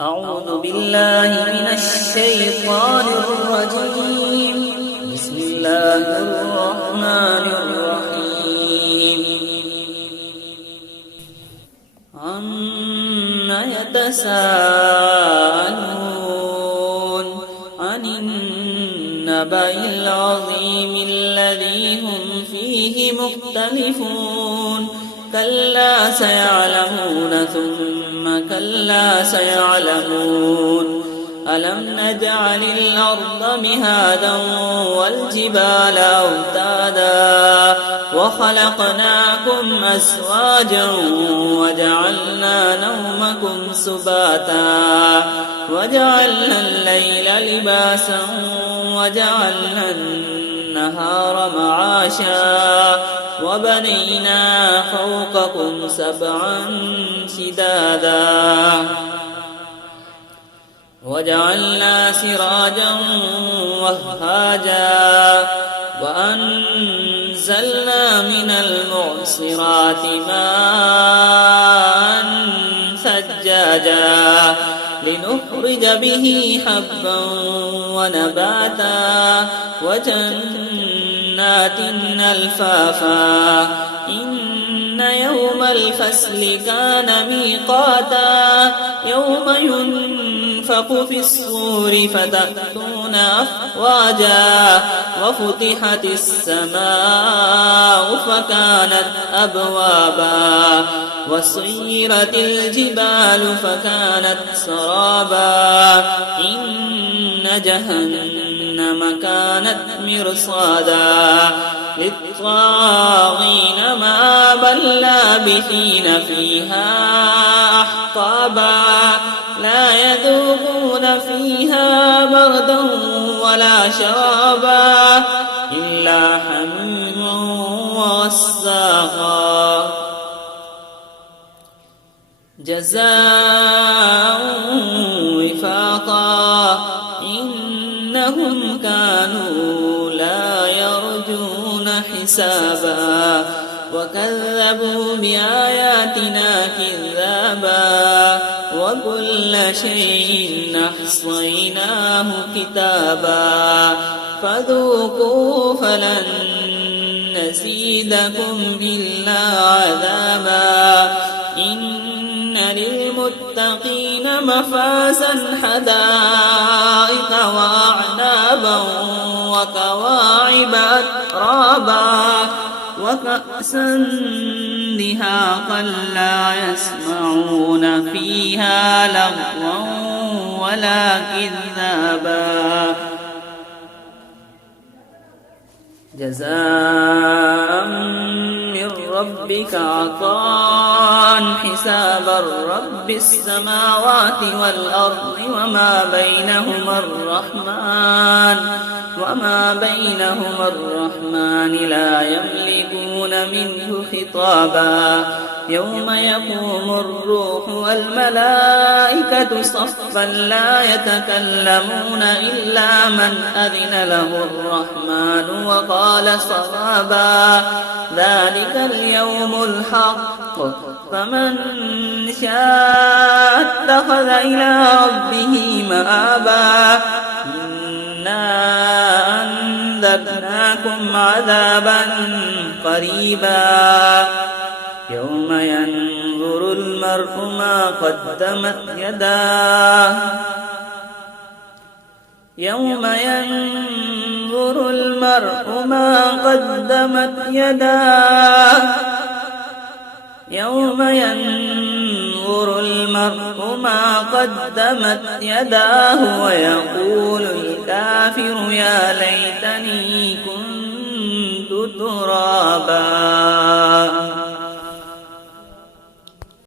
أعوذ بالله من الشيطان الرجيم. بسم الله الرحمن الرحيم. عما يتساءلون عن النبأ العظيم الذي هم فيه مختلفون كلا سيعلمون ثم كلا سيعلمون ألم نجعل الأرض مهادا والجبال أوتادا وخلقناكم أزواجا وجعلنا نومكم سباتا وجعلنا الليل لباسا وجعلنا النهار معاشا وبنينا فوقكم سبعا شدادا وجعلنا سراجا وهاجا وأنزلنا من المعصرات ماء ثجاجا لنخرج به حبا ونباتا وجنات ألفافا إن يوم الفصل كان ميقاتا يوم ينفخ في الصور فتأتون أفواجا وفتحت السماء فكانت أبوابا وسيرت الجبال فكانت سرابا إن جهنم كانت مرصادا للطاغين مآبا لابثين فيها أحقابا لا يذوقون فيها بردا ولا شرابا إلا حميما وغساقا جزاء وفاقا إنهم كانوا لا يرجون حسابا وكذبوا بآياتنا كذابا وكل شيء أحصيناه كتابا فذوقوا فلن نزيدكم إلا عذابا إن للمتقين مفازا حدائق وأعنابا وكواعب أترابا وكأسا دهاقا لا يسمعون فيها لغوا ولا كذابا جزاء من ربك عطاء حسابا رب السماوات والأرض وما بينهما الرحمن لا يملكون منه خطابا يوم يقوم الروح والملائكة صفا لا يتكلمون إلا من أذن له الرحمن وقال صوابا ذلك اليوم الحق فمن شاء اتخذ إلى ربه مآبا إنا أنذرناكم عذابا قريبا يوم ينظر المرء ما قدمت يداه يوم ينظر المرء ما قدمت يداه يوم ينظر المرء ما قدمت يداه ويقول الكافر يا ليتني كنت ترابا.